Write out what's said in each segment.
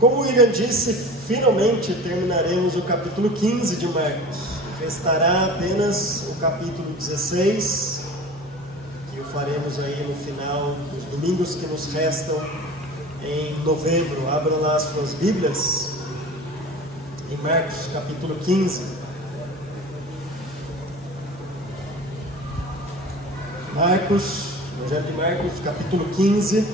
Como o William disse, finalmente terminaremos o capítulo 15 de Marcos. Restará apenas o capítulo 16, que o faremos aí no final dos domingos que nos restam em novembro. Abram lá as suas Bíblias em Marcos capítulo 15. Evangelho de Marcos capítulo 15,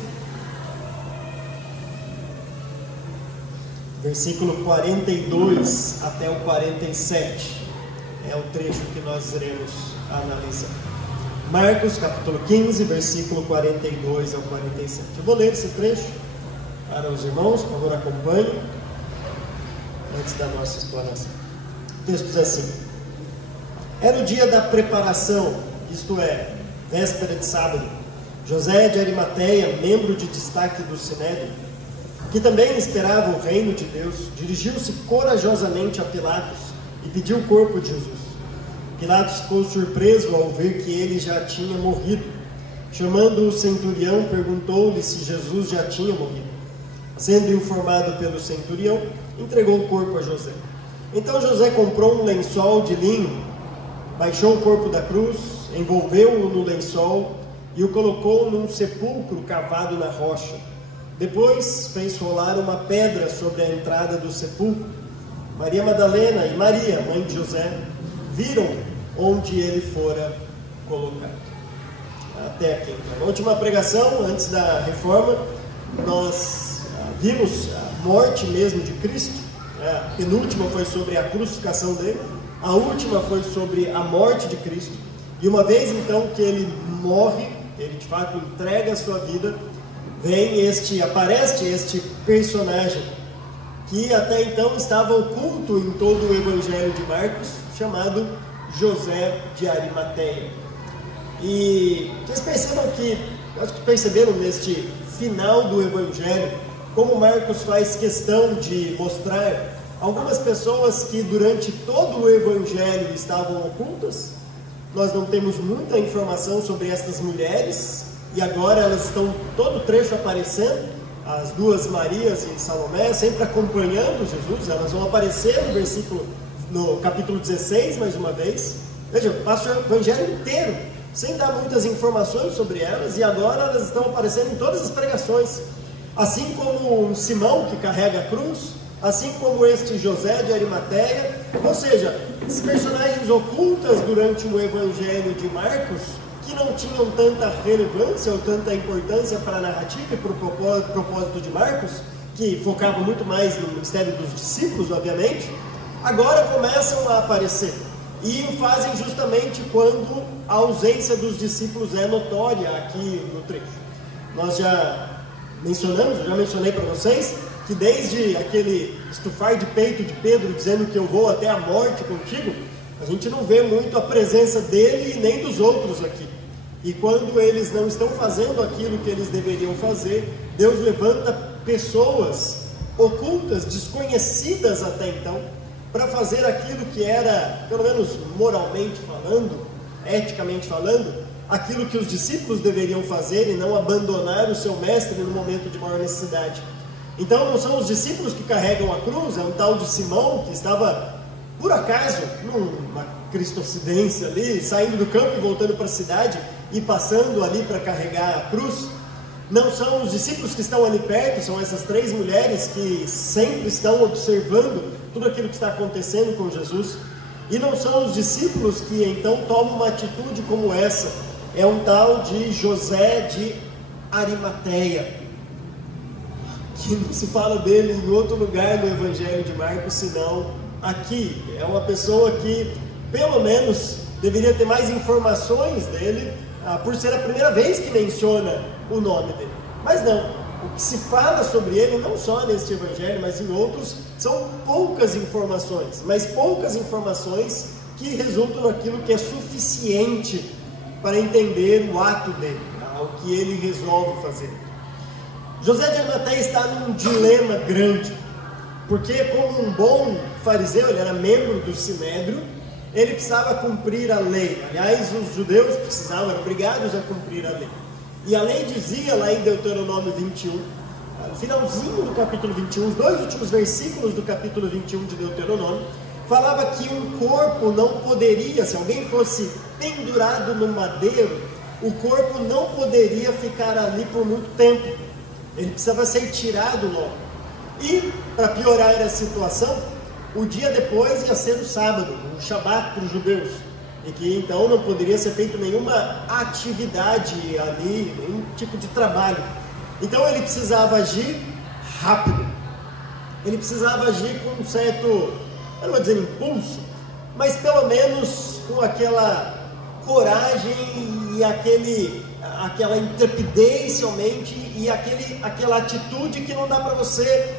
versículo 42 até o 47. É o trecho que nós iremos analisar. Marcos capítulo 15, versículo 42 ao 47. Eu vou ler esse trecho para os irmãos, por favor, acompanhem antes da nossa explanação. O texto diz assim: Era o dia da preparação, isto é, véspera de sábado. José de Arimateia, membro de destaque do Sinédrio, que também esperava o reino de Deus, dirigiu-se corajosamente a Pilatos e pediu o corpo de Jesus. Pilatos ficou surpreso ao ver que ele já tinha morrido. Chamando o centurião, perguntou-lhe se Jesus já tinha morrido. Sendo informado pelo centurião, entregou o corpo a José. Então José comprou um lençol de linho, baixou o corpo da cruz, envolveu-o no lençol e o colocou num sepulcro cavado na rocha. Depois fez rolar uma pedra sobre a entrada do sepulcro. Maria Madalena e Maria, mãe de José, viram onde ele fora colocado. Até aqui. Na última pregação, antes da reforma, nós vimos a morte mesmo de Cristo. A penúltima foi sobre a crucificação dele. A última foi sobre a morte de Cristo. E uma vez então que ele morre, ele de fato entrega a sua vida, aparece este personagem que até então estava oculto em todo o Evangelho de Marcos, chamado José de Arimateia. E vocês percebam que, acho que perceberam neste final do Evangelho, como Marcos faz questão de mostrar algumas pessoas que durante todo o Evangelho estavam ocultas. Nós não temos muita informação sobre estas mulheres, e agora elas estão todo o trecho aparecendo, as duas Marias e Salomé, sempre acompanhando Jesus. Elas vão aparecer no capítulo 16, mais uma vez. Veja, passa o Evangelho inteiro, sem dar muitas informações sobre elas, e agora elas estão aparecendo em todas as pregações. Assim como um Simão que carrega a cruz, assim como este José de Arimateia, ou seja, esses personagens ocultas durante o Evangelho de Marcos, que não tinham tanta relevância ou tanta importância para a narrativa e para o propósito de Marcos, que focava muito mais no mistério dos discípulos, obviamente, agora começam a aparecer. E o fazem justamente quando a ausência dos discípulos é notória aqui no trecho. Nós já mencionei para vocês, que desde aquele estufar de peito de Pedro dizendo que eu vou até a morte contigo, a gente não vê muito a presença dele e nem dos outros aqui. E quando eles não estão fazendo aquilo que eles deveriam fazer, Deus levanta pessoas ocultas, desconhecidas até então, para fazer aquilo que era, pelo menos moralmente falando, eticamente falando, aquilo que os discípulos deveriam fazer e não abandonar o seu mestre no momento de maior necessidade. Então não são os discípulos que carregam a cruz, é um tal de Simão que estava, por acaso, numa cristocidência ali, saindo do campo e voltando para a cidade e passando ali para carregar a cruz. Não são os discípulos que estão ali perto, são essas três mulheres que sempre estão observando tudo aquilo que está acontecendo com Jesus. E não são os discípulos que então tomam uma atitude como essa. É um tal de José de Arimateia, que não se fala dele em outro lugar no Evangelho de Marcos, senão aqui. É uma pessoa que, pelo menos, deveria ter mais informações dele, por ser a primeira vez que menciona o nome dele. Mas não, o que se fala sobre ele, não só neste Evangelho, mas em outros, são poucas informações, mas poucas informações que resultam naquilo que é suficiente para entender o ato dele, o que ele resolve fazer. José de Arimateia está num dilema grande, porque como um bom fariseu, ele era membro do Sinédrio, ele precisava cumprir a lei. Aliás, os judeus eram obrigados a cumprir a lei. E a lei dizia lá em Deuteronômio 21, no finalzinho do capítulo 21, os 2 últimos versículos do capítulo 21 de Deuteronômio, falava que um corpo não poderia, se alguém fosse pendurado no madeiro, o corpo não poderia ficar ali por muito tempo. Ele precisava ser tirado logo. E, para piorar a situação, o dia depois ia ser o sábado, o Shabat para os judeus. E que então não poderia ser feito nenhuma atividade ali, nenhum tipo de trabalho. Então ele precisava agir rápido. Ele precisava agir com um certo, eu não vou dizer impulso, mas pelo menos com aquela coragem e aquela intrepidez somente e aquela atitude que não dá para você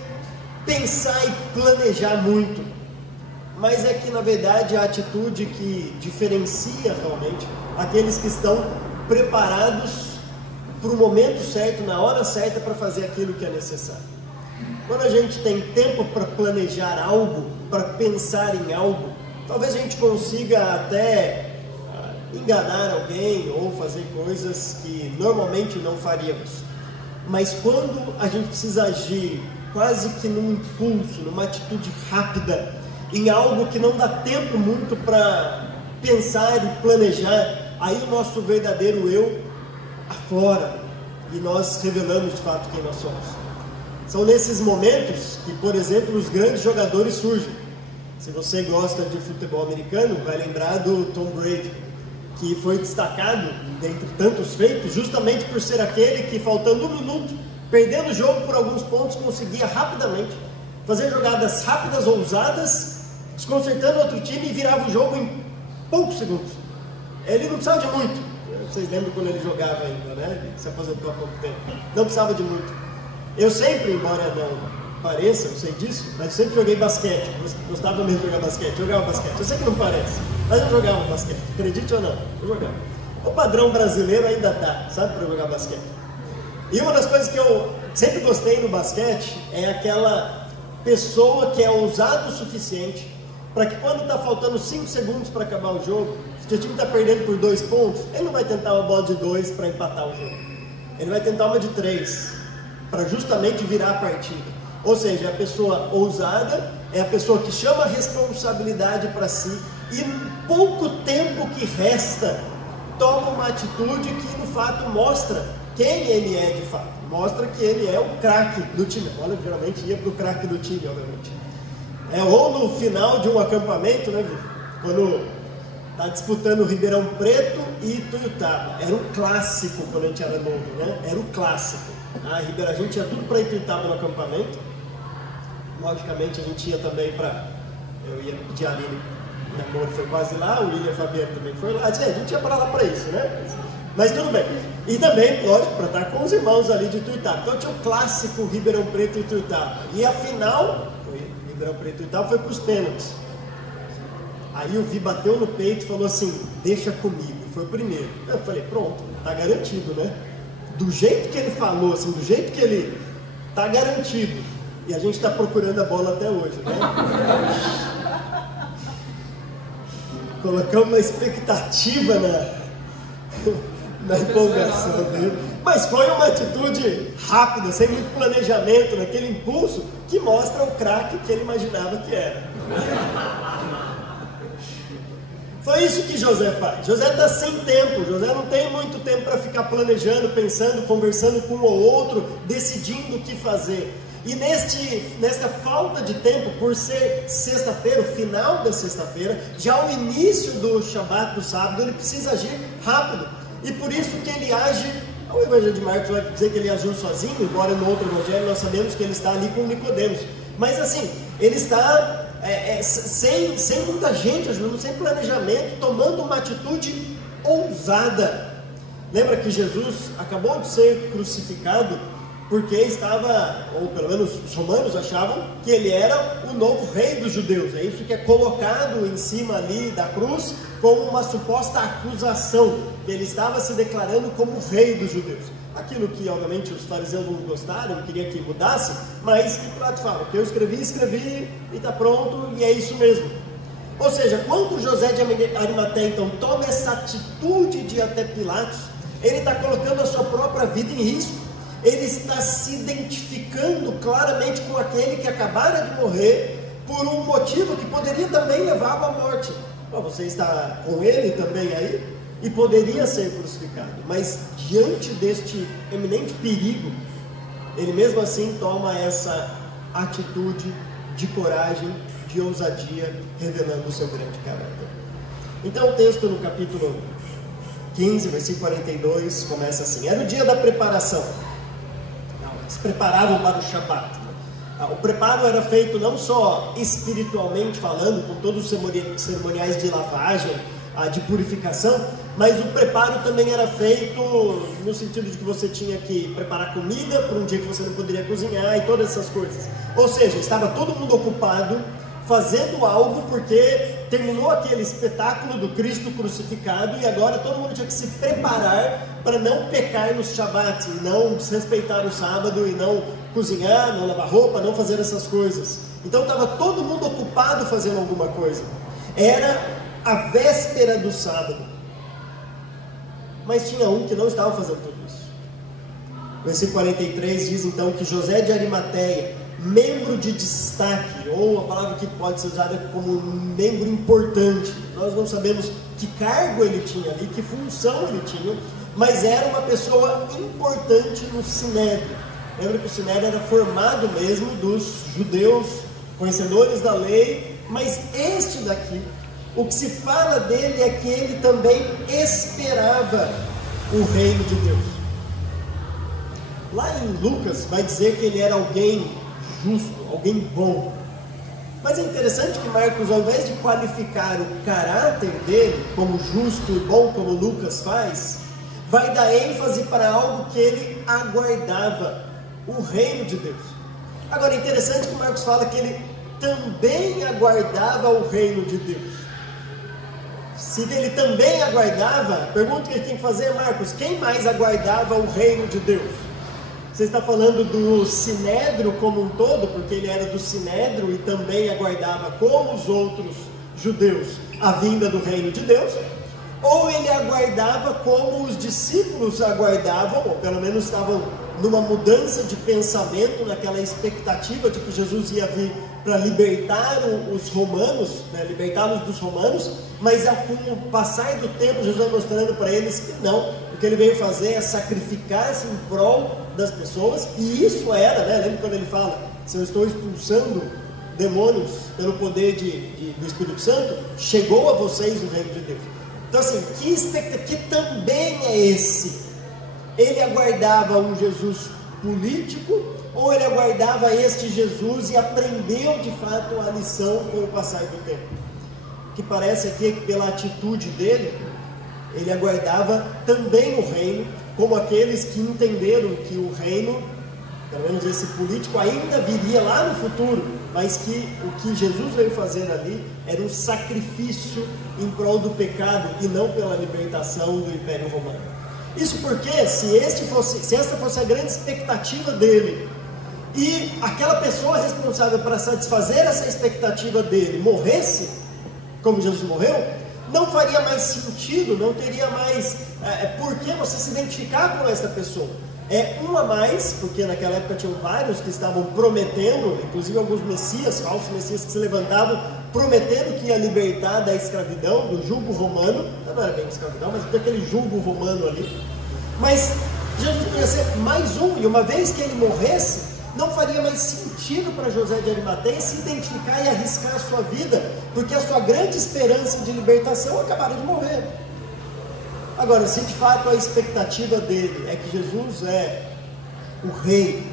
pensar e planejar muito. Mas é que na verdade a atitude que diferencia realmente aqueles que estão preparados para o momento certo, na hora certa, para fazer aquilo que é necessário. Quando a gente tem tempo para planejar algo, para pensar em algo, talvez a gente consiga até enganar alguém ou fazer coisas que normalmente não faríamos. Mas quando a gente precisa agir quase que num impulso, numa atitude rápida, em algo que não dá tempo muito para pensar e planejar, aí o nosso verdadeiro eu aflora e nós revelamos de fato quem nós somos. São nesses momentos que, por exemplo, os grandes jogadores surgem. Se você gosta de futebol americano, vai lembrar do Tom Brady, que foi destacado dentre tantos feitos justamente por ser aquele que, faltando 1 minuto, perdendo o jogo por alguns pontos, conseguia rapidamente fazer jogadas rápidas, ousadas, desconcertando outro time e virava o jogo em poucos segundos. Ele não precisava de muito. Vocês lembram quando ele jogava ainda, né? Ele se aposentou há pouco tempo. Não precisava de muito. Eu sempre, embora não pareça, eu sei disso, mas sempre joguei basquete. Gostava mesmo de jogar basquete. Jogava basquete. Eu sei que não parece, mas eu jogava basquete. Acredite ou não, eu jogava. O padrão brasileiro ainda dá, sabe, para jogar basquete. E uma das coisas que eu sempre gostei no basquete é aquela pessoa que é ousada o suficiente para que quando está faltando 5 segundos para acabar o jogo, se o time está perdendo por 2 pontos, ele não vai tentar uma bola de 2 para empatar o jogo. Ele vai tentar uma de 3, para justamente virar a partida. Ou seja, a pessoa ousada é a pessoa que chama a responsabilidade para si e no pouco tempo que resta, toma uma atitude que no fato mostra quem ele é de fato. Mostra que ele é o craque do time. Olha, geralmente ia para o craque do time, obviamente. Ou no final de um acampamento, né, quando está disputando Ribeirão Preto e Ituiutaba. Era um clássico quando a gente era novo, né? Era o clássico. A gente ia tudo para Ituiutaba no acampamento. Logicamente a gente ia também para... Eu ia pedir a Aline, minha amor foi quase lá, o William Fabiano também foi lá. A gente ia para lá para isso, né? Mas tudo bem. E também, lógico, para estar com os irmãos ali de Ituiutaba. Então tinha o clássico Ribeirão Preto e Ituiutaba. E a final... Ribeirão Preto e tal, foi para os pênaltis. Aí o Vi bateu no peito e falou assim, deixa comigo, e foi o primeiro. Eu falei, pronto, tá garantido, né? Do jeito que ele falou, assim, do jeito que ele tá garantido. E a gente está procurando a bola até hoje, né? Colocamos uma expectativa na empolgação dele. Mas foi uma atitude rápida, sem muito planejamento, naquele impulso que mostra o craque que ele imaginava que era. Foi isso que José faz. José está sem tempo, José não tem muito tempo para ficar planejando, pensando, conversando com um ou outro, decidindo o que fazer. E nesta falta de tempo, por ser sexta-feira, o final da sexta-feira, já o início do Shabat, do sábado, ele precisa agir rápido. E por isso que ele age. O Evangelho de Marcos vai dizer que ele agiu sozinho, embora no outro Evangelho nós sabemos que ele está ali com Nicodemos. Mas assim, ele está sem muita gente ajudando, sem planejamento, tomando uma atitude ousada. Lembra que Jesus acabou de ser crucificado porque estava, ou pelo menos os romanos achavam, que ele era o novo rei dos judeus. É isso que é colocado em cima ali da cruz como uma suposta acusação, que ele estava se declarando como rei dos judeus. Aquilo que obviamente os fariseus não gostaram, queria que mudasse, mas que Pilatos fala, o que eu escrevi e está pronto, e é isso mesmo. Ou seja, quando José de Arimateia então toma essa atitude de ir até Pilatos, ele está colocando a sua própria vida em risco. ele está se identificando claramente com aquele que acabara de morrer por um motivo que poderia também levá-lo à morte. Você está com ele também aí e poderia ser crucificado, mas diante deste eminente perigo, ele mesmo assim toma essa atitude de coragem, de ousadia, revelando o seu grande caráter. Então o texto no capítulo 15, versículo 42, começa assim: era o dia da preparação. Eles preparavam para o Shabat. O preparo era feito não só espiritualmente falando, com todos os cerimoniais de lavagem, de purificação, mas o preparo também era feito no sentido de que você tinha que preparar comida para um dia que você não poderia cozinhar e todas essas coisas. Ou seja, estava todo mundo ocupado fazendo algo, porque terminou aquele espetáculo do Cristo crucificado e agora todo mundo tinha que se preparar para não pecar nos Shabat, não desrespeitar o sábado e não cozinhar, não lavar roupa, não fazer essas coisas. Então estava todo mundo ocupado fazendo alguma coisa. Era a véspera do sábado. Mas tinha um que não estava fazendo tudo isso. O versículo 43 diz então que José de Arimateia, membro de destaque, ou a palavra que pode ser usada como membro importante, nós não sabemos que cargo ele tinha ali, que função ele tinha, mas era uma pessoa importante no Sinédrio. Lembra que o Sinédrio era formado mesmo dos judeus, conhecedores da lei, mas este daqui, o que se fala dele é que ele também esperava o reino de Deus. Lá em Lucas vai dizer que ele era alguém justo, alguém bom. Mas é interessante que Marcos, ao invés de qualificar o caráter dele como justo e bom, como Lucas faz, vai dar ênfase para algo que ele aguardava, o reino de Deus. Agora é interessante que Marcos fala que ele também aguardava o reino de Deus. Se ele também aguardava, pergunta que ele tem que fazer, Marcos: quem mais aguardava o reino de Deus? Você está falando do Sinédrio como um todo, porque ele era do Sinédrio e também aguardava, como os outros judeus, a vinda do reino de Deus? Ou ele aguardava como os discípulos aguardavam, ou pelo menos estavam numa mudança de pensamento, naquela expectativa de que Jesus ia vir para libertar os romanos, libertá-los dos romanos, mas com o passar do tempo, Jesus vai mostrando para eles que não, o que ele veio fazer é sacrificar-se em prol das pessoas, e isso era, lembra quando ele fala: se eu estou expulsando demônios pelo poder do Espírito Santo, chegou a vocês o reino de Deus. Então assim, que expectativa, que também é esse? Ele aguardava um Jesus político, ou ele aguardava este Jesus e aprendeu de fato a lição com o passar do tempo? Que parece aqui que pela atitude dele, ele aguardava também o reino, como aqueles que entenderam que o reino, pelo menos esse político, ainda viria lá no futuro, mas que o que Jesus veio fazer ali era um sacrifício em prol do pecado e não pela libertação do Império Romano. Isso porque se esta fosse a grande expectativa dele, e aquela pessoa responsável para satisfazer essa expectativa dele morresse, como Jesus morreu, não faria mais sentido, não teria mais por que você se identificar com essa pessoa. É um a mais, porque naquela época tinham vários que estavam prometendo, inclusive alguns messias, falsos messias que se levantavam, prometendo que ia libertar da escravidão, do jugo romano. Não era bem escravidão, mas daquele jugo romano ali. Mas Jesus podia ser mais um, e uma vez que ele morresse, não faria mais sentido para José de Arimateia se identificar e arriscar a sua vida, porque a sua grande esperança de libertação acabara de morrer. Agora, se de fato a expectativa dele é que Jesus é o rei,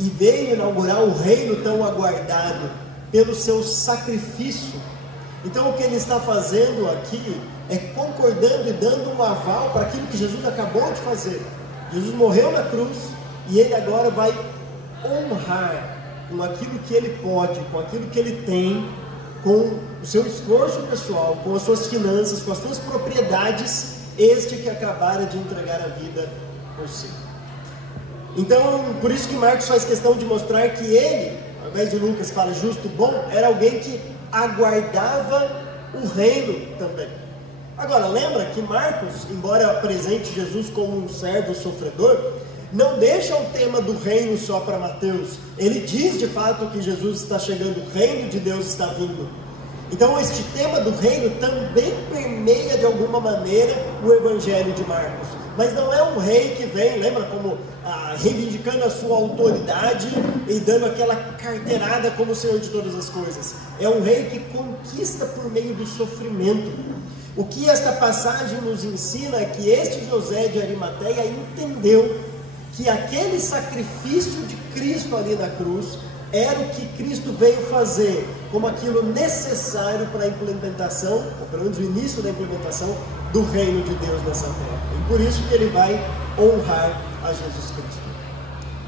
e veio inaugurar o reino tão aguardado pelo seu sacrifício, então o que ele está fazendo aqui é concordando e dando um aval para aquilo que Jesus acabou de fazer. Jesus morreu na cruz, e ele agora vai honrar com aquilo que ele pode, com aquilo que ele tem, com o seu esforço pessoal, com as suas finanças, com as suas propriedades, este que acabara de entregar a vida por si. Então, por isso que Marcos faz questão de mostrar que ele, ao invés de Lucas fala justo, bom, era alguém que aguardava o reino também. Agora, lembra que Marcos, embora apresente Jesus como um servo sofredor, não deixa o tema do reino só para Mateus. Ele diz de fato que Jesus está chegando, o reino de Deus está vindo. Então este tema do reino também permeia de alguma maneira o evangelho de Marcos. Mas não é um rei que vem, lembra, como reivindicando a sua autoridade e dando aquela carteirada como o Senhor de todas as coisas. É um rei que conquista por meio do sofrimento. O que esta passagem nos ensina é que este José de Arimateia entendeu que aquele sacrifício de Cristo ali na cruz era o que Cristo veio fazer, como aquilo necessário para a implementação, ou pelo menos o início da implementação, do reino de Deus nessa terra. E por isso que ele vai honrar a Jesus Cristo.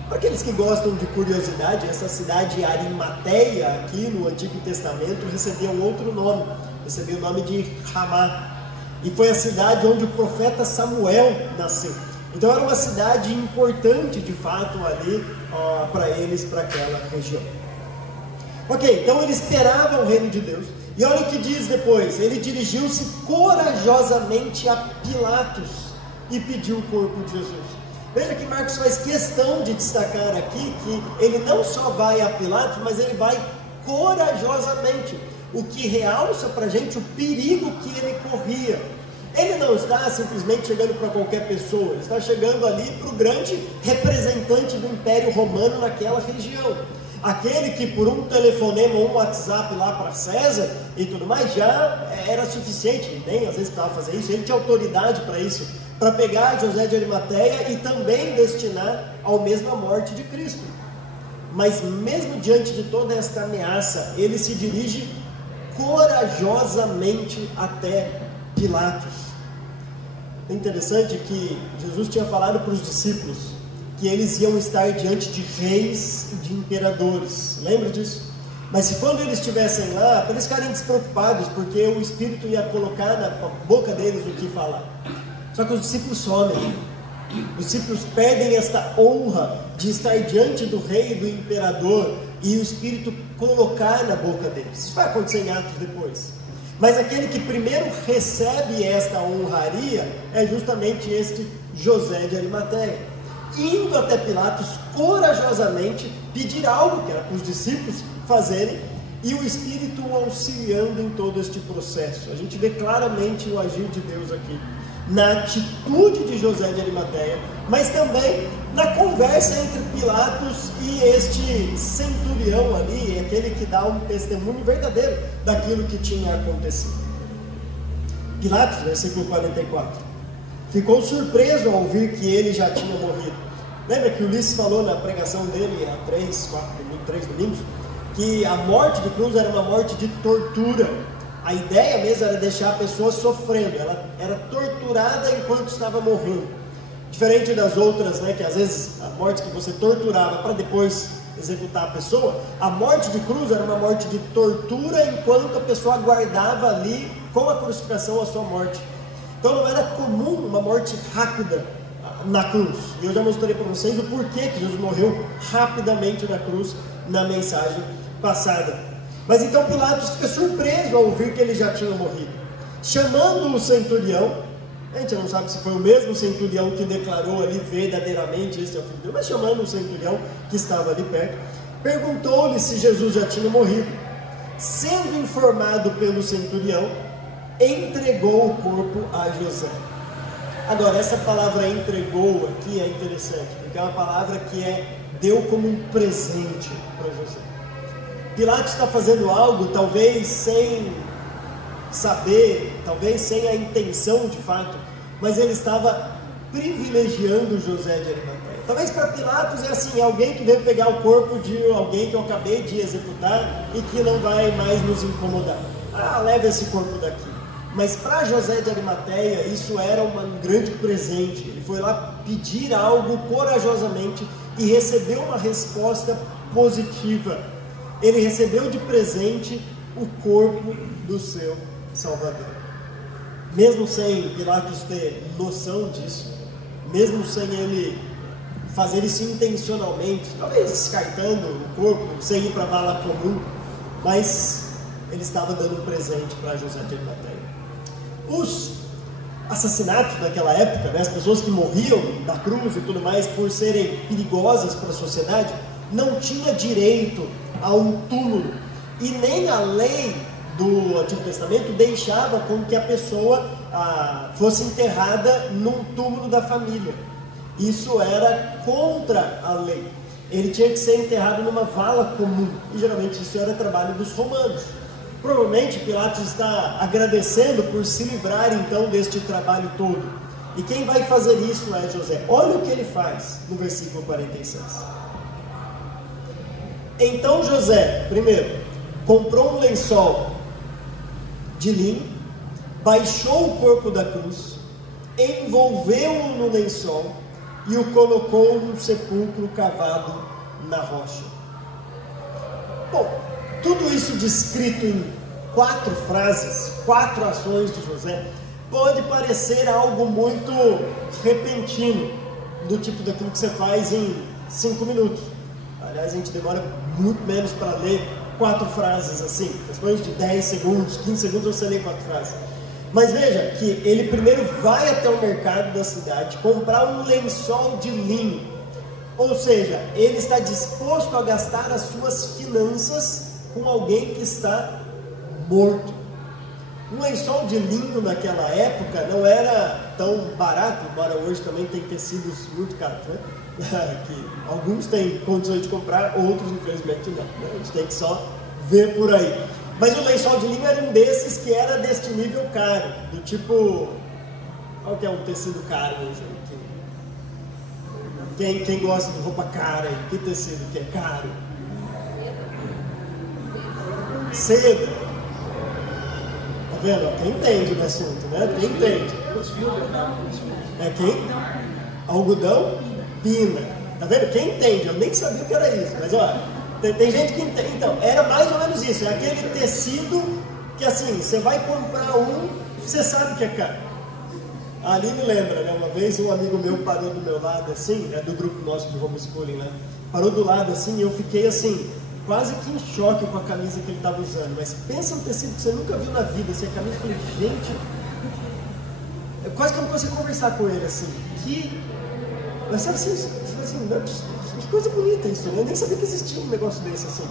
Para aqueles que gostam de curiosidade, essa cidade Arimateia, aqui no Antigo Testamento, recebeu um outro nome, recebeu o nome de Ramá, e foi a cidade onde o profeta Samuel nasceu. Então era uma cidade importante de fato ali para eles, para aquela região. Ok, então ele esperava o reino de Deus. E olha o que diz depois: ele dirigiu-se corajosamente a Pilatos e pediu o corpo de Jesus. Veja que Marcos faz questão de destacar aqui que ele não só vai a Pilatos, mas ele vai corajosamente, o que realça para a gente o perigo que ele corria. Ele não está simplesmente chegando para qualquer pessoa, ele está chegando ali para o grande representante do Império Romano naquela região. Aquele que por um telefonema ou um WhatsApp lá para César e tudo mais, já era suficiente, e nem às vezes precisava fazer isso, ele tinha autoridade para isso, para pegar José de Arimateia e também destinar ao mesmo a morte de Cristo. Mas mesmo diante de toda esta ameaça, ele se dirige corajosamente até Pilatos. É interessante que Jesus tinha falado para os discípulos que eles iam estar diante de reis e de imperadores, lembra disso? Mas se quando eles estivessem lá, para eles ficarem despreocupados, porque o Espírito ia colocar na boca deles o que falar. Só que os discípulos somem, os discípulos perdem esta honra de estar diante do rei e do imperador e o Espírito colocar na boca deles. Isso vai acontecer em Atos depois. Mas aquele que primeiro recebe esta honraria é justamente este José de Arimateia, indo até Pilatos corajosamente pedir algo que era para os discípulos fazerem, e o Espírito o auxiliando em todo este processo. A gente vê claramente o agir de Deus aqui, na atitude de José de Arimateia, mas também na conversa entre Pilatos e este centurião ali, aquele que dá um testemunho verdadeiro daquilo que tinha acontecido. Pilatos, versículo 44, ficou surpreso ao ouvir que ele já tinha morrido. Lembra que Ulisses falou na pregação dele há 3 domingos, que a morte de cruz era uma morte de tortura. A ideia mesmo era deixar a pessoa sofrendo, ela era torturada enquanto estava morrendo. Diferente das outras, que às vezes a morte que você torturava para depois executar a pessoa, a morte de cruz era uma morte de tortura enquanto a pessoa aguardava ali com a crucificação a sua morte. Então não era comum uma morte rápida na cruz. E eu já mostrei para vocês o porquê que Jesus morreu rapidamente na cruz na mensagem passada. Mas então Pilatos fica surpreso ao ouvir que ele já tinha morrido. Chamando o centurião, a gente não sabe se foi o mesmo centurião que declarou ali verdadeiramente este é o filho de Deus, mas chamando o centurião que estava ali perto, perguntou-lhe se Jesus já tinha morrido. Sendo informado pelo centurião, entregou o corpo a José. Agora, essa palavra entregou aqui é interessante, porque é uma palavra que deu como um presente para José. Pilatos está fazendo algo, talvez sem saber, talvez sem a intenção de fato, mas ele estava privilegiando José de Arimateia. Talvez para Pilatos é assim, alguém que veio pegar o corpo de alguém que eu acabei de executar e que não vai mais nos incomodar. Leva esse corpo daqui. Mas para José de Arimateia isso era um grande presente. Ele foi lá pedir algo corajosamente e recebeu uma resposta positiva. Ele recebeu de presente o corpo do seu Salvador. Mesmo sem Pilatos ter noção disso, mesmo sem ele fazer isso intencionalmente, talvez descartando o corpo, sem ir para a vala comum, mas ele estava dando um presente para José de Arimateia. Os assassinatos naquela época, né? As pessoas que morriam da cruz e tudo mais por serem perigosas para a sociedade, não tinha direito a um túmulo, e nem a lei do Antigo Testamento deixava com que a pessoa fosse enterrada num túmulo da família. Isso era contra a lei. Ele tinha que ser enterrado numa vala comum, e geralmente isso era trabalho dos romanos. Provavelmente Pilatos está agradecendo por se livrar então deste trabalho todo. E quem vai fazer isso é José. Olha o que ele faz no versículo 46. Então José, primeiro, comprou um lençol de linho, baixou o corpo da cruz, envolveu-o no lençol e o colocou num sepulcro cavado na rocha. Bom, tudo isso descrito em 4 frases, 4 ações de José, pode parecer algo muito repentino, do tipo daquilo que você faz em 5 minutos. Aliás, a gente demora muito menos para ler 4 frases assim, depois de 10 segundos, 15 segundos você lê 4 frases. Mas veja que ele primeiro vai até o mercado da cidade comprar um lençol de linho, ou seja, ele está disposto a gastar as suas finanças com alguém que está morto. Um lençol de linho naquela época não era tão barato, embora hoje também tem tecidos muito caros, né? Que alguns têm condições de comprar, outros infelizmente não, né? A gente tem que só ver por aí. Mas o lençol de linho era um desses que era deste nível caro, do tipo, qual que é um tecido caro hoje? Quem gosta de roupa cara, que tecido que é caro? Seda. Tá vendo? Quem entende do assunto, né? Quem entende? É quem? Algodão? Pina. Tá vendo? Quem entende? Eu nem sabia que era isso, mas olha, tem gente que entende. Então, era mais ou menos isso. É aquele tecido que assim, você vai comprar um, você sabe que é caro. Ali me lembra, né? Uma vez um amigo meu parou do meu lado assim, do grupo nosso de homeschooling, né? Parou do lado assim e eu fiquei assim, quase que em choque com a camisa que ele estava usando. Mas pensa um tecido que você nunca viu na vida, assim, a camisa, eu falei, gente, eu quase que não consigo conversar com ele assim. Mas sabe assim, que coisa bonita isso, né? Eu nem sabia que existia um negócio desse assim.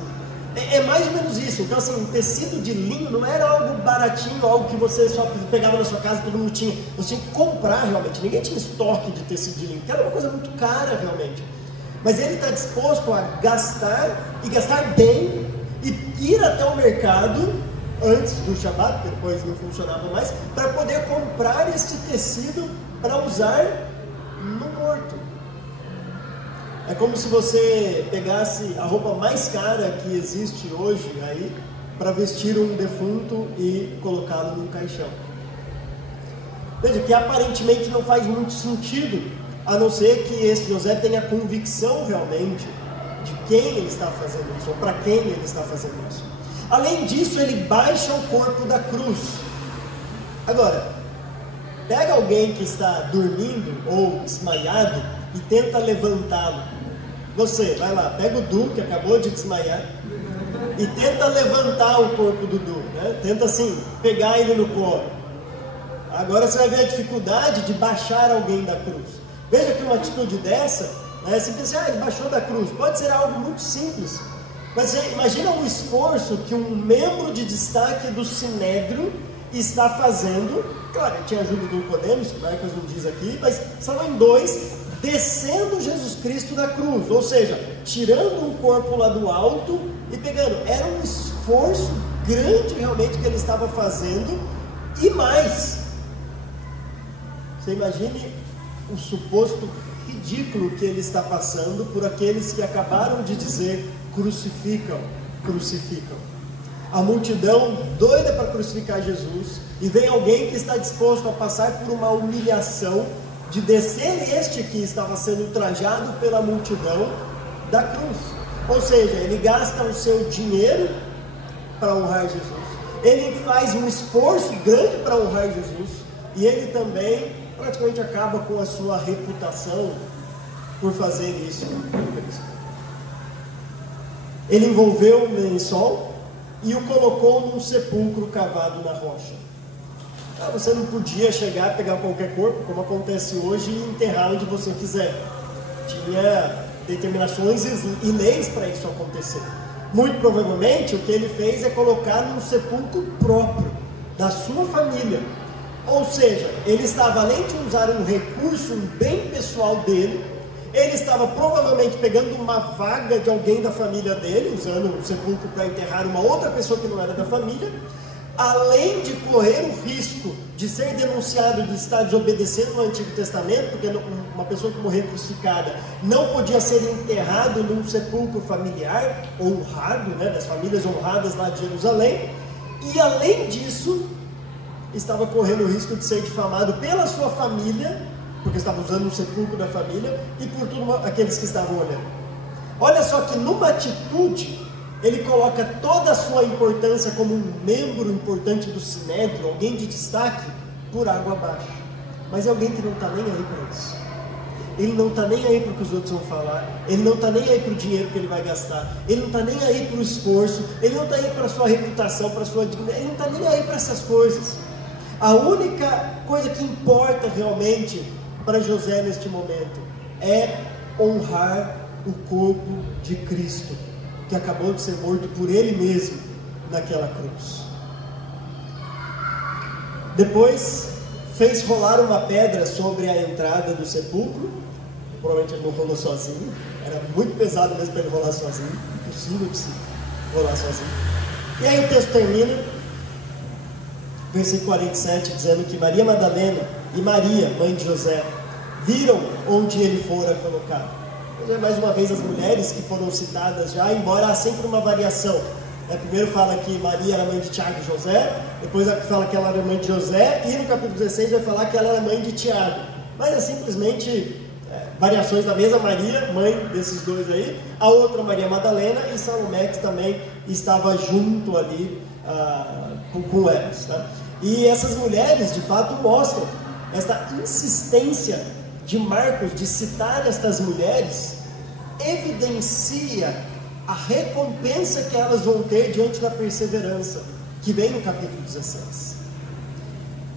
É mais ou menos isso. Então assim, um tecido de linho não era algo baratinho, algo que você só pegava na sua casa e todo mundo tinha. Você tinha que comprar realmente. Ninguém tinha estoque de tecido de linho, que era uma coisa muito cara realmente. Mas ele está disposto a gastar, e gastar bem, e ir até o mercado antes do Shabat, que depois não funcionava mais, para poder comprar este tecido para usar no morto. É como se você pegasse a roupa mais cara que existe hoje aí para vestir um defunto e colocá-lo num caixão. Veja que aparentemente não faz muito sentido, a não ser que esse José tenha convicção realmente de quem ele está fazendo isso, ou para quem ele está fazendo isso. Além disso, ele baixa o corpo da cruz. Agora, pega alguém que está dormindo ou desmaiado e tenta levantá-lo. Você, vai lá, pega o Du, que acabou de desmaiar, e tenta levantar o corpo do Du, né? Tenta assim, pegar ele no colo. Agora você vai ver a dificuldade de baixar alguém da cruz. Veja que uma atitude dessa, né, você pensa, ele baixou da cruz, pode ser algo muito simples, mas você imagina o esforço que um membro de destaque do Sinédrio está fazendo. Claro, ele tinha ajuda do Nicodemos, que Marcos não diz aqui, mas são em 2, descendo Jesus Cristo da cruz, ou seja, tirando um corpo lá do alto e pegando. Era um esforço grande realmente que ele estava fazendo, e mais, você imagine o suposto ridículo que ele está passando por aqueles que acabaram de dizer: crucificam, crucificam. A multidão doida para crucificar Jesus, e vem alguém que está disposto a passar por uma humilhação de descer este que estava sendo ultrajado pela multidão da cruz. Ou seja, ele gasta o seu dinheiro para honrar Jesus, ele faz um esforço grande para honrar Jesus, e ele também praticamente acaba com a sua reputação por fazer isso. Ele envolveu o lençol e o colocou num sepulcro cavado na rocha. Você não podia chegar, pegar qualquer corpo, como acontece hoje, e enterrar onde você quiser. Tinha determinações e leis para isso acontecer. Muito provavelmente o que ele fez é colocar num sepulcro próprio, da sua família. Ou seja, ele estava, além de usar um recurso, um bem pessoal dele, ele estava provavelmente pegando uma vaga de alguém da família dele, usando um sepulcro para enterrar uma outra pessoa que não era da família, além de correr o risco de ser denunciado de estar desobedecendo no Antigo Testamento, porque uma pessoa que morreu crucificada não podia ser enterrado num sepulcro familiar, honrado, né, das famílias honradas lá de Jerusalém, e além disso, estava correndo o risco de ser difamado pela sua família, porque estava usando um sepulcro da família, e por todos aqueles que estavam olhando. Olha só que numa atitude, ele coloca toda a sua importância como um membro importante do Sinédrio, alguém de destaque, por água abaixo. Mas é alguém que não está nem aí para isso. Ele não está nem aí para o que os outros vão falar, ele não está nem aí para o dinheiro que ele vai gastar, ele não está nem aí para o esforço, ele não está aí para a sua reputação, para a sua dignidade, ele não está nem aí para essas coisas. A única coisa que importa realmente para José neste momento é honrar o corpo de Cristo, que acabou de ser morto por ele mesmo naquela cruz. Depois fez rolar uma pedra sobre a entrada do sepulcro. Provavelmente ele não rolou sozinho, era muito pesado mesmo para ele rolar sozinho, impossível de se rolar sozinho. E aí o texto termina, versículo 47, dizendo que Maria Madalena e Maria, mãe de José, viram onde ele fora colocado. Mais uma vez as mulheres que foram citadas já, embora há sempre uma variação. Primeiro fala que Maria era mãe de Tiago e José, depois fala que ela era mãe de José, e no capítulo 16 vai falar que ela era mãe de Tiago. Mas é simplesmente variações da mesma Maria, mãe desses dois aí, a outra Maria Madalena e Salomé, que também estava junto ali com elas. Tá? E essas mulheres de fato mostram esta insistência de Marcos de citar estas mulheres, evidencia a recompensa que elas vão ter diante da perseverança, que vem no capítulo 16.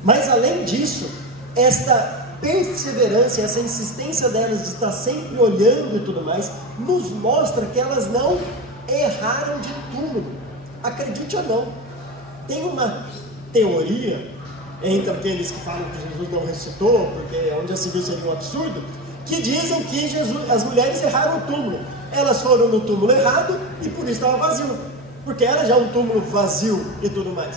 Mas além disso, esta perseverança, essa insistência delas de estar sempre olhando e tudo mais, nos mostra que elas não erraram de túmulo. Acredite ou não, tem uma teoria entre aqueles que falam que Jesus não ressuscitou, porque onde já se viu seria um absurdo, que dizem que as mulheres erraram o túmulo. Elas foram no túmulo errado e por isso estava vazio, porque era já um túmulo vazio e tudo mais.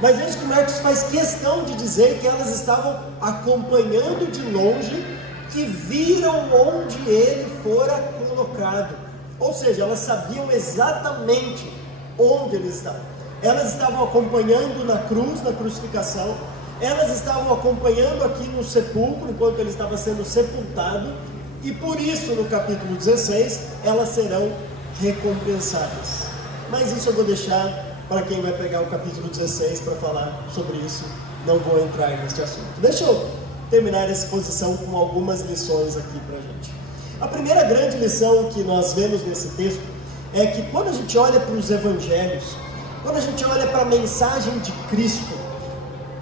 Mas veja que Marcos faz questão de dizer que elas estavam acompanhando de longe e viram onde ele fora colocado. Ou seja, elas sabiam exatamente onde ele estava. Elas estavam acompanhando na cruz, na crucificação. Elas estavam acompanhando aqui no sepulcro, enquanto ele estava sendo sepultado. E por isso, no capítulo 16, elas serão recompensadas. Mas isso eu vou deixar para quem vai pegar o capítulo 16 para falar sobre isso. Não vou entrar neste assunto. Deixa eu terminar essa exposição com algumas lições aqui para a gente. A primeira grande lição que nós vemos nesse texto é que quando a gente olha para os evangelhos, quando a gente olha para a mensagem de Cristo,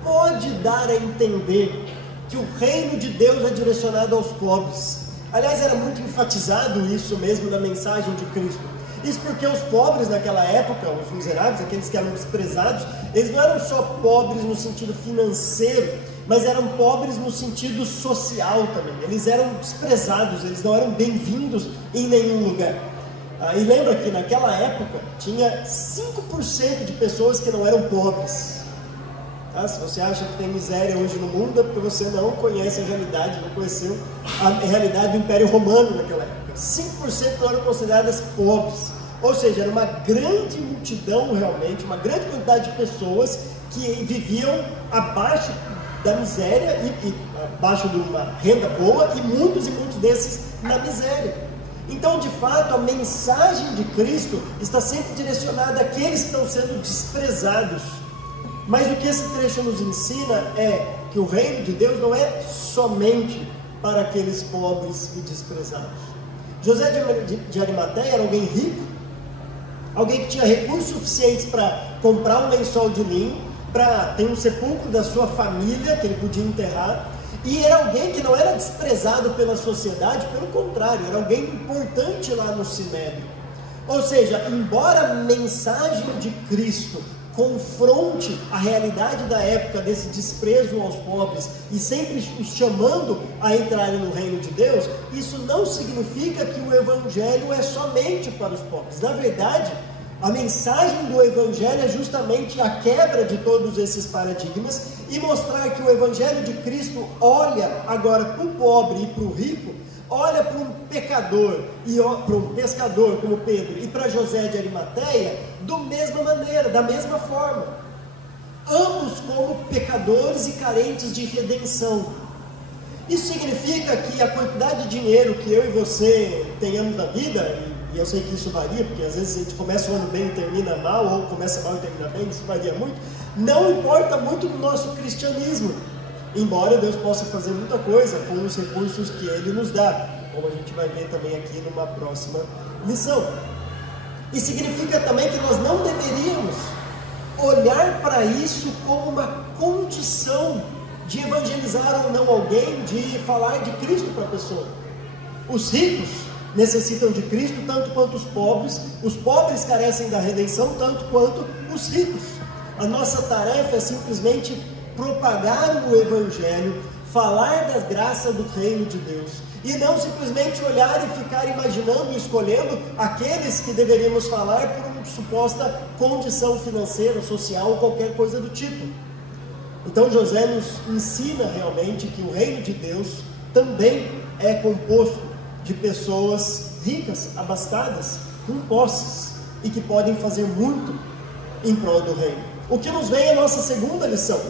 pode dar a entender que o reino de Deus é direcionado aos pobres. Aliás, era muito enfatizado isso mesmo na mensagem de Cristo. Isso porque os pobres naquela época, os miseráveis, aqueles que eram desprezados, eles não eram só pobres no sentido financeiro, mas eram pobres no sentido social também. Eles eram desprezados, eles não eram bem-vindos em nenhum lugar. E lembra que naquela época tinha 5% de pessoas que não eram pobres. Tá? Se você acha que tem miséria hoje no mundo, é porque você não conhece a realidade, não conheceu a realidade do Império Romano naquela época. 5% não eram consideradas pobres. Ou seja, era uma grande multidão realmente, uma grande quantidade de pessoas que viviam abaixo da miséria e abaixo de uma renda boa, e muitos desses na miséria. Então, de fato, a mensagem de Cristo está sempre direcionada àqueles que estão sendo desprezados. Mas o que esse trecho nos ensina é que o reino de Deus não é somente para aqueles pobres e desprezados. José de Arimateia era alguém rico, alguém que tinha recursos suficientes para comprar um lençol de linho, tem um sepulcro da sua família que ele podia enterrar, e era alguém que não era desprezado pela sociedade, pelo contrário, era alguém importante lá no Sinédrio. Ou seja, embora a mensagem de Cristo confronte a realidade da época desse desprezo aos pobres e sempre os chamando a entrarem no reino de Deus, isso não significa que o evangelho é somente para os pobres. Na verdade, a mensagem do evangelho é justamente a quebra de todos esses paradigmas e mostrar que o evangelho de Cristo olha agora para o pobre e para o rico, olha para um pecador e para um pescador como Pedro e para José de Arimateia da mesma maneira, da mesma forma, ambos como pecadores e carentes de redenção. Isso significa que a quantidade de dinheiro que eu e você tenhamos na vida, e eu sei que isso varia, porque às vezes a gente começa o ano bem e termina mal, ou começa mal e termina bem, isso varia muito, não importa muito no nosso cristianismo, embora Deus possa fazer muita coisa com os recursos que Ele nos dá, como a gente vai ver também aqui numa próxima lição. E significa também que nós não deveríamos olhar para isso como uma condição de evangelizar ou não alguém, de falar de Cristo para a pessoa. Os ricos necessitam de Cristo tanto quanto os pobres carecem da redenção tanto quanto os ricos. A nossa tarefa é simplesmente propagar o evangelho, falar das graças do reino de Deus, e não simplesmente olhar e ficar imaginando e escolhendo aqueles que deveríamos falar por uma suposta condição financeira, social ou qualquer coisa do tipo. Então José nos ensina realmente que o reino de Deus também é composto de pessoas ricas, abastadas, com posses, e que podem fazer muito em prol do reino. O que nos vem é a nossa segunda lição.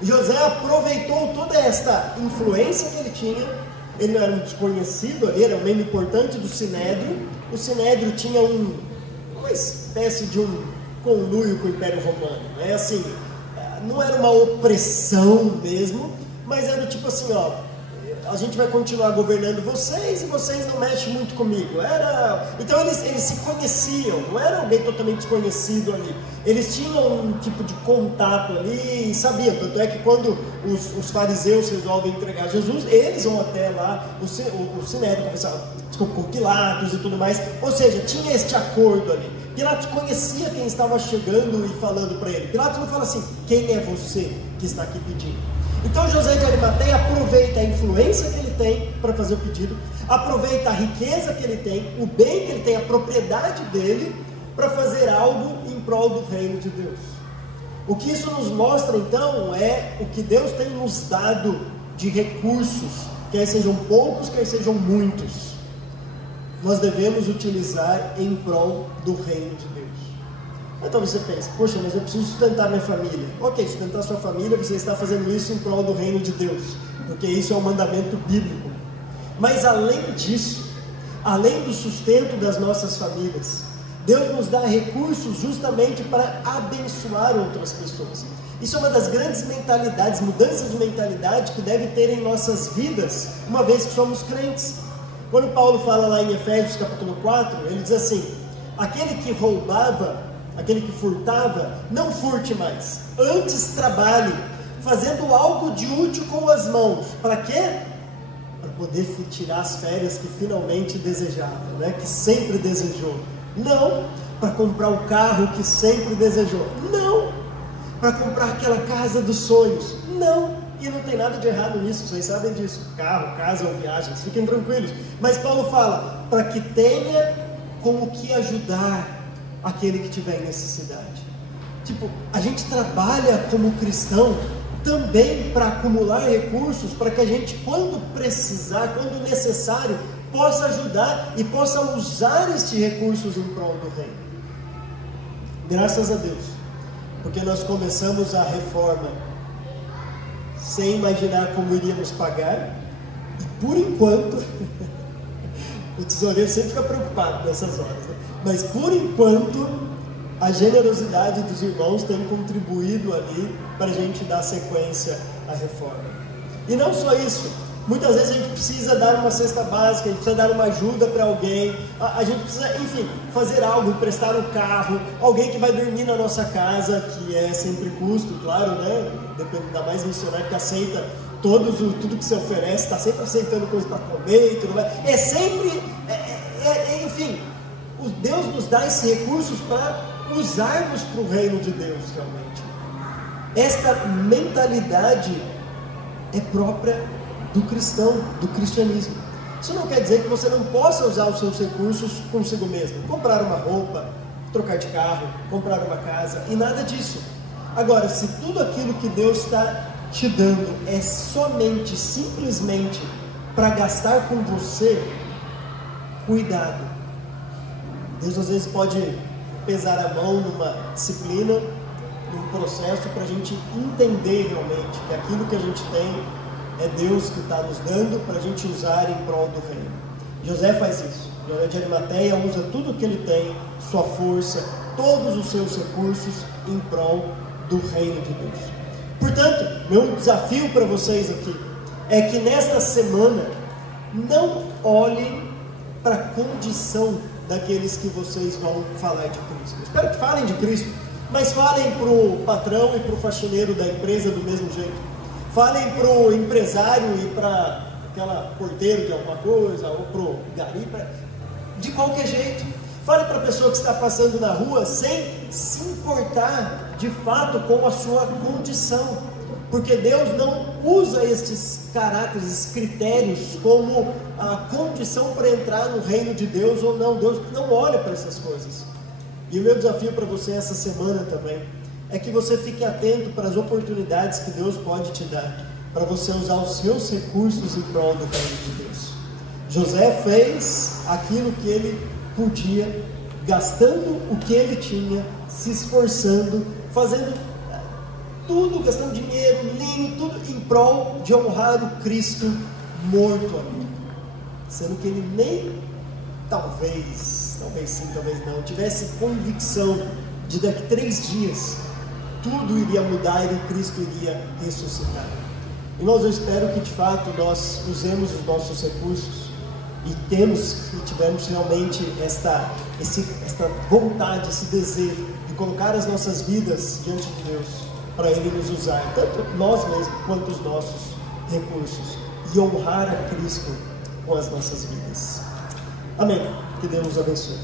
José aproveitou toda esta influência que ele tinha. Ele não era um desconhecido ali, era um membro importante do Sinédrio. O Sinédrio tinha uma espécie de um conluio com o Império Romano, né? Assim, não era uma opressão mesmo, mas era tipo assim, ó, a gente vai continuar governando vocês e vocês não mexem muito comigo. Então eles se conheciam, não era alguém totalmente desconhecido ali. Eles tinham um tipo de contato ali e sabiam. Tanto é que quando os fariseus resolvem entregar Jesus, eles vão até lá, o Sinédrio, conversar com Pilatos e tudo mais. Ou seja, tinha este acordo ali. Pilatos conhecia quem estava chegando e falando para ele. Pilatos não fala assim, quem é você que está aqui pedindo? Então José de Arimateia aproveita a influência que ele tem para fazer o pedido, aproveita a riqueza que ele tem, o bem que ele tem, a propriedade dele, para fazer algo em prol do reino de Deus. O que isso nos mostra então é o que Deus tem nos dado de recursos, quer sejam poucos, quer sejam muitos, nós devemos utilizar em prol do reino de Deus. Então você pensa, poxa, mas eu preciso sustentar minha família. Ok, sustentar sua família, você está fazendo isso em prol do reino de Deus, porque isso é um mandamento bíblico. Mas além disso, além do sustento das nossas famílias, Deus nos dá recursos justamente para abençoar outras pessoas. Isso é uma das grandes mentalidades, mudanças de mentalidade que deve ter em nossas vidas, uma vez que somos crentes. Quando Paulo fala lá em Efésios capítulo 4, ele diz assim, aquele que roubava, aquele que furtava, não furte mais, antes trabalhe, fazendo algo de útil com as mãos. Para quê? Para poder tirar as férias que finalmente desejava, né? Que sempre desejou. Não para comprar o carro que sempre desejou. Não para comprar aquela casa dos sonhos. Não. E não tem nada de errado nisso, vocês sabem disso. Carro, casa ou viagens, fiquem tranquilos. Mas Paulo fala, para que tenha com o que ajudar aquele que tiver em necessidade. Tipo, a gente trabalha como cristão também para acumular recursos, para que a gente, quando precisar, quando necessário, possa ajudar e possa usar estes recursos em prol do reino. Graças a Deus, porque nós começamos a reforma sem imaginar como iríamos pagar, e por enquanto o tesoureiro sempre fica preocupado nessas horas, né? Mas por enquanto a generosidade dos irmãos tem contribuído ali para a gente dar sequência à reforma. E não só isso, Muitas vezes a gente precisa dar uma cesta básica, a gente precisa dar uma ajuda para alguém, a gente precisa, enfim, fazer algo, emprestar um carro, alguém que vai dormir na nossa casa, que é sempre custo, claro, né? Depende, ainda mais missionário que aceita tudo que se oferece, está sempre aceitando coisa para comer e tudo mais. É sempre, enfim, Deus nos dá esses recursos para usarmos para o reino de Deus, realmente. Esta mentalidade é própria do cristão, do cristianismo. Isso não quer dizer que você não possa usar os seus recursos consigo mesmo, comprar uma roupa, trocar de carro, comprar uma casa, e nada disso. Agora, se tudo aquilo que Deus está te dando é somente, simplesmente para gastar com você, cuidado. Deus às vezes pode pesar a mão numa disciplina, num processo, para a gente entender realmente que aquilo que a gente tem é Deus que está nos dando para a gente usar em prol do reino. José faz isso. José de Arimateia usa tudo o que ele tem, sua força, todos os seus recursos em prol do reino de Deus. Portanto, meu desafio para vocês aqui é que nesta semana não olhem para a condição daqueles que vocês vão falar de Cristo. Eu espero que falem de Cristo, mas falem para o patrão e para o faxineiro da empresa do mesmo jeito. Falem para o empresário e para aquela porteiro de alguma coisa, ou para o gari, de qualquer jeito. Fale para a pessoa que está passando na rua sem se importar de fato com a sua condição, porque Deus não usa estes caráteres, esses critérios como a condição para entrar no reino de Deus ou não. Deus não olha para essas coisas. E o meu desafio para você essa semana também é que você fique atento para as oportunidades que Deus pode te dar, para você usar os seus recursos em prol do reino de Deus. José fez aquilo que ele podia, gastando o que ele tinha, se esforçando, fazendo tudo, gastando dinheiro, linho, tudo em prol de honrar o Cristo morto ali. Sendo que ele nem, talvez sim, talvez não, tivesse convicção de daqui 3 dias tudo iria mudar e o Cristo iria ressuscitar. Irmãos, eu espero que de fato nós usemos os nossos recursos e tivemos realmente esta vontade, esse desejo de colocar as nossas vidas diante de Deus, para Ele nos usar, tanto nós mesmos quanto os nossos recursos, e honrar a Cristo com as nossas vidas. Amém. Que Deus nos abençoe.